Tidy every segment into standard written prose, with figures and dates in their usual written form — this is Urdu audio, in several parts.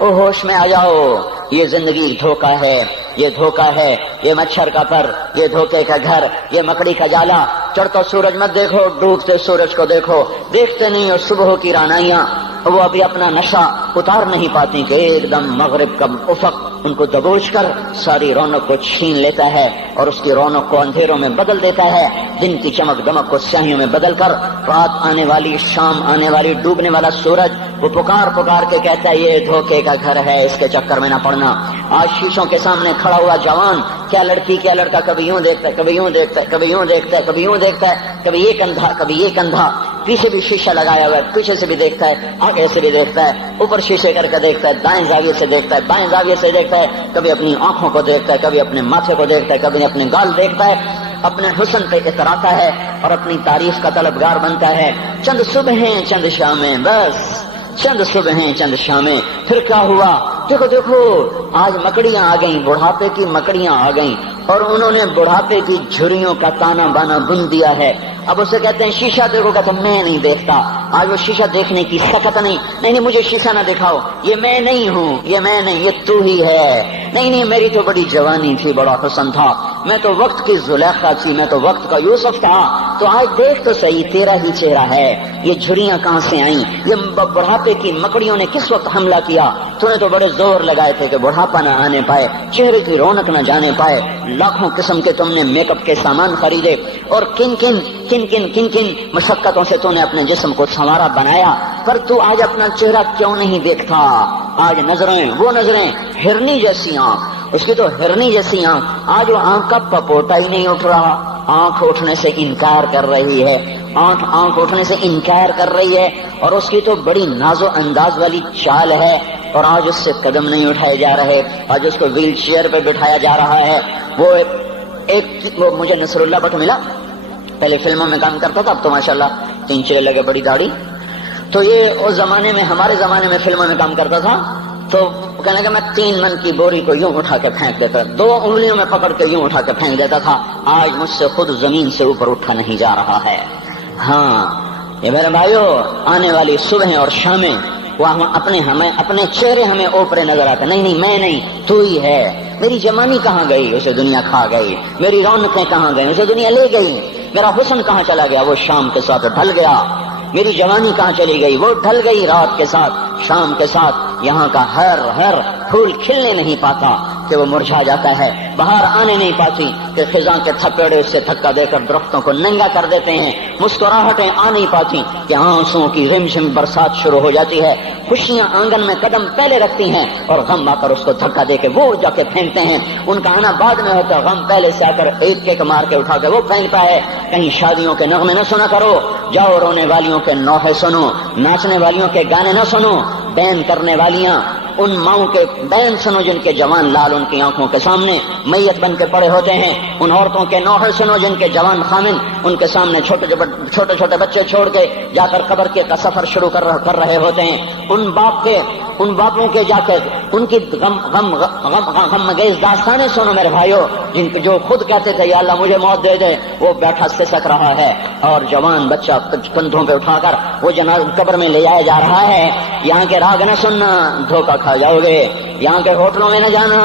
او ہوش میں آ جاؤ، یہ زندگی دھوکا ہے، یہ دھوکا ہے، یہ مچھر کا پر، یہ دھوکے کا گھر، یہ مکڑی کا جالا۔ چڑھتا سورج مت دیکھو، ڈوبتے سورج کو دیکھو، دیکھتے نہیں اور صبح کی رانائیاں وہ ابھی اپنا نشہ اتار نہیں پاتی کہ ایک دم مغرب کا افق ان کو دبوچ کر ساری رونق کو چھین لیتا ہے اور اس کی رونق کو اندھیروں میں بدل دیتا ہے، دن کی چمک دمک کو سیاہیوں میں بدل کر رات آنے والی، شام آنے والی، ڈوبنے والا سورج وہ پکار پکار کے کہتا ہے یہ دھوکے کا گھر ہے، اس کے چکر میں نہ پڑنا۔ آج شیشوں کے سامنے کھڑا ہوا جوان کیا لڑکی کیا لڑکا کبھی یوں دیکھتا ہے، کبھی یوں دیکھتا ہے، کبھی یوں دیکھتا ہے، کبھی یوں دیکھتا ہے، کبھی ایک اندھا کبھی ایک اندھا، پیچھے بھی شیشہ لگایا ہوا ہے، پیچھے سے بھی دیکھتا ہے، آگے سے بھی دیکھتا ہے، اوپر شیشے کر کے دیکھتا ہے، دائیں زاویے سے دیکھتا ہے، بائیں زاویے سے دیکھتا ہے، کبھی اپنی آنکھوں کو دیکھتا ہے، کبھی اپنے ماتھے کو دیکھتا ہے، کبھی اپنے گال دیکھتا ہے، اپنے حسن پہ اتراتا ہے اور اپنی تعریف کا طلبگار بنتا ہے۔ چند صبحیں چند شامیں، بس چند صبحیں چند شامیں، پھر کیا ہوا؟ دیکھو دیکھو آج مکڑیاں آ گئیں، بڑھاپے کی مکڑیاں آ گئیں اور انہوں نے بڑھاپے کی جھریوں کا تانا بانا بن دیا ہے۔ اب اسے کہتے ہیں شیشہ دیکھو، کہتا میں نہیں دیکھتا۔ آج وہ شیشہ دیکھنے کی سکت نہیں مجھے شیشہ نہ دکھاؤ، یہ میں نہیں ہوں، یہ میں نہیں، یہ تو ہی ہے۔ نہیں میری تو بڑی جوانی تھی، بڑا حسن تھا، میں تو وقت کی زلیخا تھی، میں تو وقت کا یوسف تھا۔ تو آج دیکھ تو صحیح، تیرا ہی چہرہ ہے، یہ جھریاں کہاں سے آئیں؟ یہ بڑھاپے کی مکڑیوں نے کس وقت حملہ کیا؟ تو نے تو بڑے زور لگائے تھے کہ بڑھاپا نہ آنے پائے، چہرے کی رونق نہ جانے پائے، لاکھوں قسم کے تم نے میک اپ کے سامان خریدے اور کن کن مشقتوں سے تو نے اپنے جسم کو سنوارا بنایا، پر تو آج اپنا چہرہ کیوں نہیں دیکھتا؟ آج نظریں وہ نظریں، ہرنی جیسی آنکھ، اس کی تو ہرنی جیسی آنکھ، آج وہ آنکھ کا پپوتا ہی نہیں اٹھ رہا، آنکھ اٹھنے سے انکار کر رہی ہے، آنکھ اٹھنے سے انکار کر رہی ہے، اور اس کی تو بڑی ناز و انداز والی چال ہے، اور آج اس سے قدم نہیں اٹھائے جا رہے، آج اس کو ویل چیئر پہ بٹھایا جا رہا ہے۔ وہ مجھے نصر اللہ بٹ ملا، پہلے فلموں میں کام کرتا تھا، اب تو ماشاءاللہ 3 چیلے لگے، بڑی داڑھی۔ تو یہ اس زمانے میں، ہمارے زمانے میں فلموں میں کام کرتا تھا تو کہنے لگا میں 3 من کی بوری کو یوں اٹھا کے پھینک دیتا، 2 انگلیوں میں پکڑ کے یوں اٹھا کے پھینک دیتا تھا، آج مجھ سے خود زمین سے اوپر اٹھا نہیں جا رہا ہے۔ ہاں یہ میرے بھائیو، آنے والی صبح اور شامیں وہ اپنے چہرے ہمیں اوپرے نظر آتے، نہیں میں نہیں، تو ہی ہے۔ میری جوانی کہاں گئی؟ اسے دنیا کھا گئی۔ میری رونقیں کہاں گئی؟ اسے دنیا لے گئی۔ میرا حسن کہاں چلا گیا؟ وہ شام کے ساتھ ڈھل گیا۔ میری جوانی کہاں چلی گئی؟ وہ ڈھل گئی رات کے ساتھ، شام کے ساتھ۔ یہاں کا ہر پھول کھلنے نہیں پاتا کہ وہ مرجھا جاتا ہے، بہار آنے نہیں پاتی کہ خزاں کے تھپیڑے سے دھکا دے کر درختوں کو ننگا کر دیتے ہیں، مسکراہٹیں آ نہیں پاتی کہ آنسوؤں کی رمجم برسات شروع ہو جاتی ہے، خوشیاں آنگن میں قدم پہلے رکھتی ہیں اور غم آ کر اس کو دھکا دے کے وہ جا کے پھینکتے ہیں۔ ان کا آنا بعد میں ہوتا ہے، غم پہلے سے آ کر ایک مار کے اٹھا کے وہ پھینکتا ہے۔ کہیں شادیوں کے نغمے نہ سنا کرو، جاؤ رونے والیوں کے نوحے سنو، ناچنے والیوں کے گانے نہ سنو، بین کرنے والیاں ان ماؤں کے بین سنو جن کے جوان لال ان کی آنکھوں کے سامنے میت بن کے پڑے ہوتے ہیں، ان عورتوں کے نوحے سنو جن کے جوان خامن ان کے سامنے چھوٹے چھوٹے بچے چھوڑ کے جا کر قبر کے سفر شروع کر رہے ہوتے ہیں، ان باپوں کے جا کر ان کی غم گیز داستانیں سنو میرے بھائیو، جن کے جو خود کہتے تھے یا اللہ مجھے موت دے دے، وہ بیٹھا سسک رہا ہے اور جوان بچہ کندھوں پہ اٹھا کر وہ جنازہ قبر میں لے جایا جا رہا ہے۔ یہاں کے راگ نہ سننا، دھوکہ کھا جاؤ گے، یہاں کے ہوٹلوں میں نہ جانا،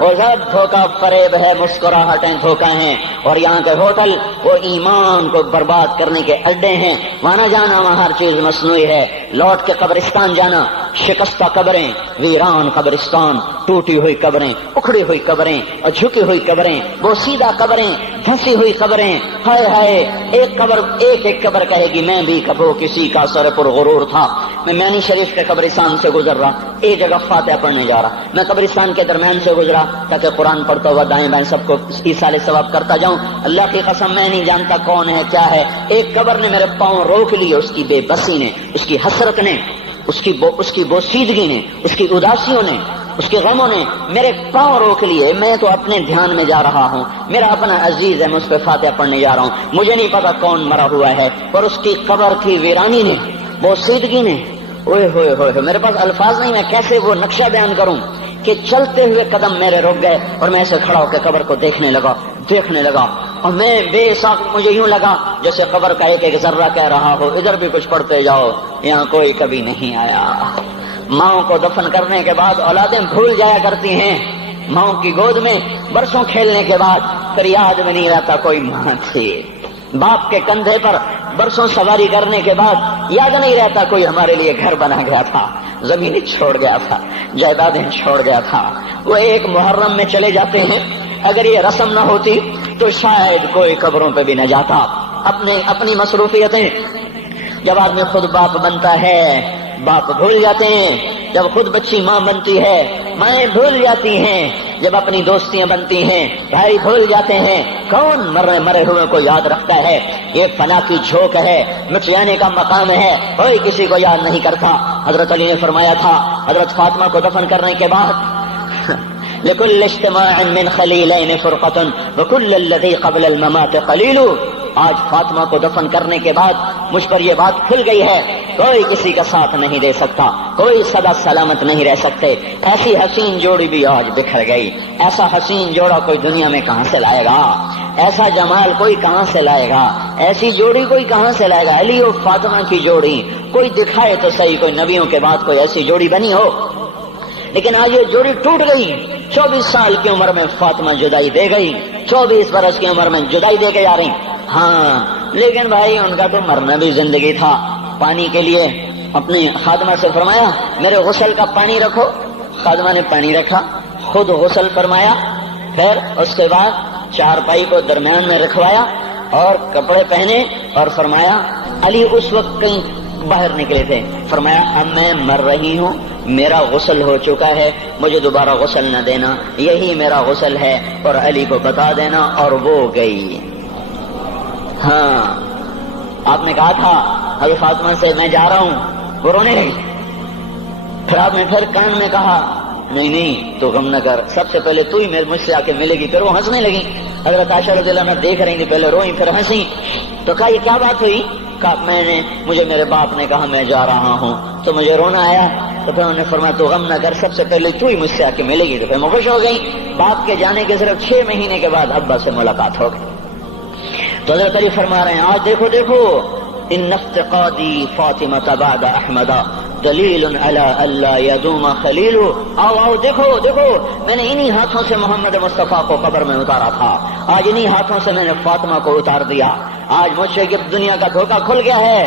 وہ سب دھوکہ فریب ہے، مسکراہٹیں دھوکہ ہیں، اور یہاں کے ہوٹل وہ ایمان کو برباد کرنے کے اڈے ہیں، وہاں نہ جانا، وہاں ہر چیز مصنوعی ہے۔ لوٹ کے قبرستان جانا، شکستہ قبریں، ویران قبرستان، ٹوٹی ہوئی قبریں، اکھڑی ہوئی قبریں اور جھکی ہوئی قبریں، بوسیدہ قبریں، دھنسی ہوئی قبریں، ہائے ہائے، ایک قبر کہے گی میں بھی کبھی کسی کا سر پر غرور تھا۔ میں میانی شریف کے قبرستان سے گزر رہا، ایک جگہ فاتحہ پڑھنے جا رہا، میں قبرستان کے درمیان سے گزرا تاکہ قرآن پڑھتا ہوا دائیں بائیں سب کو ایصال ثواب کرتا جاؤں۔ اللہ کی قسم میں نہیں جانتا کون ہے کیا ہے، ایک قبر نے میرے پاؤں روک لیے، اس کی بے بسی نے، اس کی حسرت نے، اس کی بوسیدگی نے، اس کی اداسیوں نے، اس کے غموں نے میرے پاؤں روک لیے۔ میں تو اپنے دھیان میں جا رہا ہوں، میرا اپنا عزیز ہے، میں اس پہ فاتحہ پڑھنے جا رہا ہوں، مجھے نہیں پتا کون مرا ہوا ہے، اور اس کی قبر کی ویرانی نے، بوسیدگی نے، اوئے ہوئے ہوئے، میرے پاس الفاظ نہیں، میں کیسے وہ نقشہ بیان کروں کہ چلتے ہوئے قدم میرے رک گئے اور میں ایسے کھڑا ہو کے قبر کو دیکھنے لگا، اور میں بے ساکھ، مجھے یوں لگا جیسے قبر کا ایک ذرہ کہہ رہا ہو ادھر بھی کچھ پڑھتے جاؤ، یہاں کوئی کبھی نہیں آیا۔ ماؤں کو دفن کرنے کے بعد اولادیں بھول جایا کرتی ہیں، ماؤں کی گود میں برسوں کھیلنے کے بعد پھر یاد میں نہیں رہتا کوئی ماں تھی، باپ کے کندھے پر برسوں سواری کرنے کے بعد یاد نہیں رہتا کوئی ہمارے لیے گھر بنا گیا تھا، زمینیں چھوڑ گیا تھا، جائیدادیں چھوڑ گیا تھا۔ وہ ایک محرم میں چلے جاتے ہیں، اگر یہ رسم نہ ہوتی تو شاید کوئی قبروں پہ بھی نہ جاتا۔ اپنی مصروفیتیں، جب آدمی خود باپ بنتا ہے باپ بھول جاتے ہیں، جب خود بچی ماں بنتی ہے مائیں بھول جاتی ہیں، جب اپنی دوستیاں بنتی ہیں بھائی بھول جاتے ہیں، کون مرے ہوئے کو یاد رکھتا ہے؟ یہ فنا کی جھوک ہے، مٹ جانے کا مقام ہے، کوئی کسی کو یاد نہیں کرتا۔ حضرت علی نے فرمایا تھا حضرت فاطمہ کو دفن کرنے کے بعد لكل اجتماع من خلیلین فرقۃ وكل الذی قبل الممات قلیل۔ آج فاطمہ کو دفن کرنے کے بعد مجھ پر یہ بات کھل گئی ہے، کوئی کسی کا ساتھ نہیں دے سکتا، کوئی سدا سلامت نہیں رہ سکتے۔ ایسی حسین جوڑی بھی آج بکھر گئی، ایسا حسین جوڑا کوئی دنیا میں کہاں سے لائے گا؟ ایسا جمال کوئی کہاں سے لائے گا؟ ایسی جوڑی کوئی کہاں سے لائے گا؟ علی اور فاطمہ کی جوڑی کوئی دکھائے تو صحیح، کوئی نبیوں کے بعد کوئی ایسی جوڑی بنی ہو، لیکن آج یہ جوڑی ٹوٹ گئی۔ 24 سال کی عمر میں فاطمہ جدائی دے گئی، 24 برس کی عمر میں جدائی دے کے جا رہی۔ ہاں لیکن بھائی ان کا تو مرنا بھی زندگی تھا۔ پانی کے لیے اپنی خادمہ سے فرمایا میرے غسل کا پانی رکھو، خادمہ نے پانی رکھا، خود غسل فرمایا، پھر اس کے بعد چارپائی کو درمیان میں رکھوایا اور کپڑے پہنے اور فرمایا علی اس وقت کہیں باہر نکلے تھے، فرمایا اب میں مر رہی ہوں، میرا غسل ہو چکا ہے، مجھے دوبارہ غسل نہ دینا، یہی میرا غسل ہے اور علی کو بتا دینا، اور وہ گئی۔ ہاں آپ نے کہا تھا حضرت فاطمہ سے میں جا رہا ہوں، وہ رونے لگی، پھر آپ نے پھر کان میں کہا نہیں تو غم نہ کر، سب سے پہلے تو ہی مجھ سے آ کے ملے گی۔ پھر وہ ہنسنے لگی، حضرت عائشہ رضی اللہ عنہا دیکھ رہی تھی، پہلے روئی پھر ہنسی، تو کہا یہ کیا بات ہوئی؟ کہا مجھے میرے باپ نے کہا میں جا رہا ہوں تو مجھے رونا آیا، تو پھر انہوں نے فرمایا تو غم نہ کر، سب سے پہلے تو ہی مجھ سے آ کے ملے گی۔ تو پھر میں خوش ہو گئی۔ باپ کے جانے کے صرف 6 مہینے کے بعد ابا سے ملاقات ہو گئی۔ تو حضرت علی فرما رہے ہیں آج دیکھو دیکھو ان افتقادی فاطمہ بعد احمد دلیل علی اللہ یدوم خلیل۔ آؤ آؤ دیکھو دیکھو، میں نے انہی ہاتھوں سے محمد مصطفیٰ کو قبر میں اتارا تھا، آج انہی ہاتھوں سے میں نے فاطمہ کو اتار دیا۔ آج مجھ سے کہ دنیا کا دھوکہ کھل گیا ہے،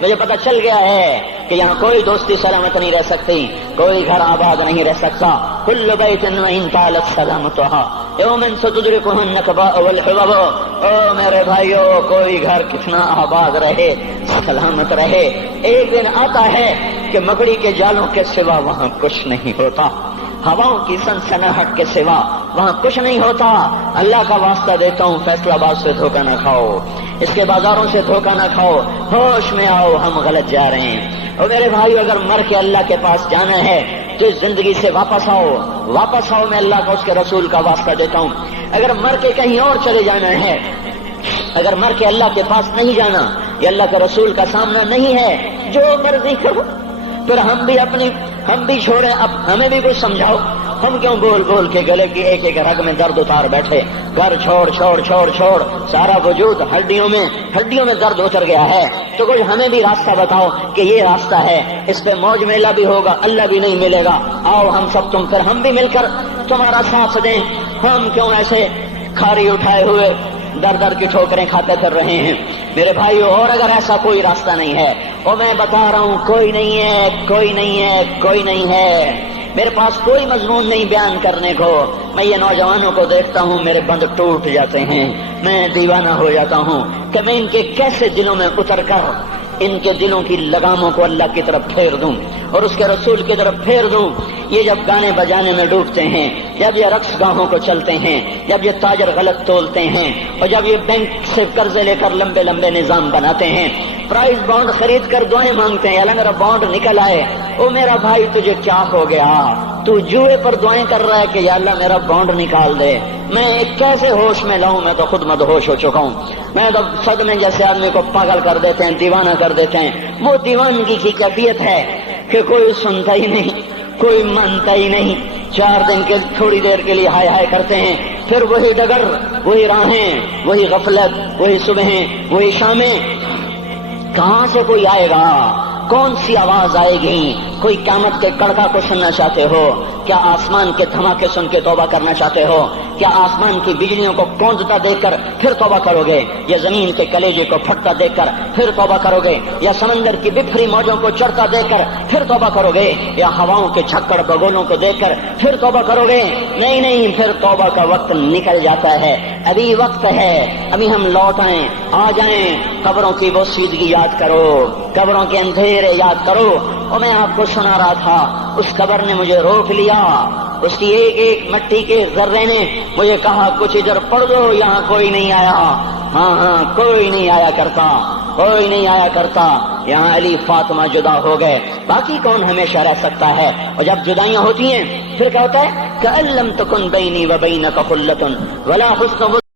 مجھے پتہ چل گیا ہے کہ یہاں کوئی دوستی سلامت نہیں رہ سکتی، کوئی گھر آباد نہیں رہ سکتا۔ کل بیت وإن طالت سلامتها یوم ستدرکہ النکباء والحبب۔ او میرے بھائیو، کوئی گھر کتنا آباد رہے، سلامت رہے، ایک دن آتا ہے کہ مکڑی کے جالوں کے سوا وہاں کچھ نہیں ہوتا، ہواؤں کی سنسناہٹ کے سوا وہاں کچھ نہیں ہوتا۔ اللہ کا واسطہ دیتا ہوں فیصلہ آباد سے دھوکہ نہ کھاؤ، اس کے بازاروں سے دھوکہ نہ کھاؤ، ہوش میں آؤ، ہم غلط جا رہے ہیں۔ اور میرے بھائی اگر مر کے اللہ کے پاس جانا ہے تو اس زندگی سے واپس آؤ، واپس آؤ، میں اللہ کا اس کے رسول کا واسطہ دیتا ہوں۔ اگر مر کے کہیں اور چلے جانا ہے، اگر مر کے اللہ کے پاس نہیں جانا یا اللہ کے رسول کا سامنا نہیں ہے، جو مرضی کرو، پھر ہم بھی چھوڑیں، اب ہمیں بھی کچھ سمجھاؤ، ہم کیوں بول بول کے گلے کی ایک ایک رگ میں درد اتار بیٹھے؟ گھر چھوڑ چھوڑ چھوڑ چھوڑ، سارا وجود ہڈیوں میں درد اتر گیا ہے، تو کچھ ہمیں بھی راستہ بتاؤ کہ یہ راستہ ہے، اس پہ موج میلہ بھی ہوگا، اللہ بھی نہیں ملے گا، آؤ ہم سب تم پھر ہم بھی مل کر تمہارا ساتھ دیں۔ ہم کیوں ایسے کھاری اٹھائے ہوئے در در کی ٹھوکریں کھاتے پھر رہے ہیں؟ میرے بھائیو، اور اگر ایسا کوئی راستہ نہیں ہے، اور میں بتا رہا ہوں کوئی نہیں ہے، کوئی نہیں ہے، کوئی نہیں ہے، میرے پاس کوئی مضمون نہیں بیان کرنے کو، میں یہ نوجوانوں کو دیکھتا ہوں میرے بند ٹوٹ جاتے ہیں، میں دیوانہ ہو جاتا ہوں کہ میں ان کے کیسے دلوں میں اتر کر ان کے دلوں کی لگاموں کو اللہ کی طرف پھیر دوں اور اس کے رسول کی طرف پھیر دوں۔ یہ جب گانے بجانے میں ڈوبتے ہیں، جب یہ رقص گاہوں کو چلتے ہیں، جب یہ تاجر غلط تولتے ہیں، اور جب یہ بینک سے قرضے لے کر لمبے لمبے نظام بناتے ہیں، پرائز بانڈ خرید کر دعائیں مانگتے ہیں اللہ میرا بانڈ نکل آئے، او میرا بھائی تجھے کیا ہو گیا؟ تو جوئے پر دعائیں کر رہا ہے کہ یا اللہ میرا بانڈ نکال دے۔ میں کیسے ہوش میں لاؤں؟ میں تو خود مدہوش ہو چکا ہوں۔ میں تو صدمے جیسے آدمی کو پاگل کر دیتے ہیں، دیوانہ کر دیتے ہیں۔ وہ دیوانگی کی کیفیت ہے کہ کوئی سنتا ہی نہیں، کوئی مانتا ہی نہیں، 4 دن کے تھوڑی دیر کے لیے ہائے ہائے کرتے ہیں، پھر وہی ڈگر، وہی راہیں، وہی غفلت، وہی صبحیں، وہی شامیں۔ کہاں سے کوئی آئے گا؟ کون سی آواز آئے گی؟ کوئی قیامت کے کڑکا کو سننا چاہتے ہو؟ کیا آسمان کے دھماکے سن کے توبہ کرنا چاہتے ہو؟ کیا آسمان کی بجلیوں کو گونجتا دیکھ کر پھر توبہ کرو گے؟ یا زمین کے کلیجے کو پھٹتا دیکھ کر پھر توبہ کرو گے؟ یا سمندر کی بکھری موجوں کو چڑھتا دیکھ کر پھر توبہ کرو گے؟ یا ہواؤں کے جھکڑ بگولوں کو دیکھ کر پھر توبہ کرو گے؟ نہیں نہیں، پھر توبہ کا وقت نکل جاتا ہے، ابھی وقت ہے، ابھی ہم لوٹ آئیں، آ جائیں۔ قبروں کی وہ سیدگی یاد کرو، قبروں کے اندھیرے یاد کرو۔ اور میں آپ کو سنا رہا تھا، اس قبر نے مجھے روک لیا، اس کی ایک ایک مٹی کے ذرے نے مجھے کہا کچھ ادھر پڑھ دو، یہاں کوئی نہیں آیا۔ ہاں کوئی نہیں آیا کرتا، کوئی نہیں آیا کرتا، یہاں علی فاطمہ جدا ہو گئے، باقی کون ہمیشہ رہ سکتا ہے؟ اور جب جدائیاں ہوتی ہیں پھر کیا ہوتا ہے؟ کأن لم تکن بینی و بینک خلۃ ولا حسن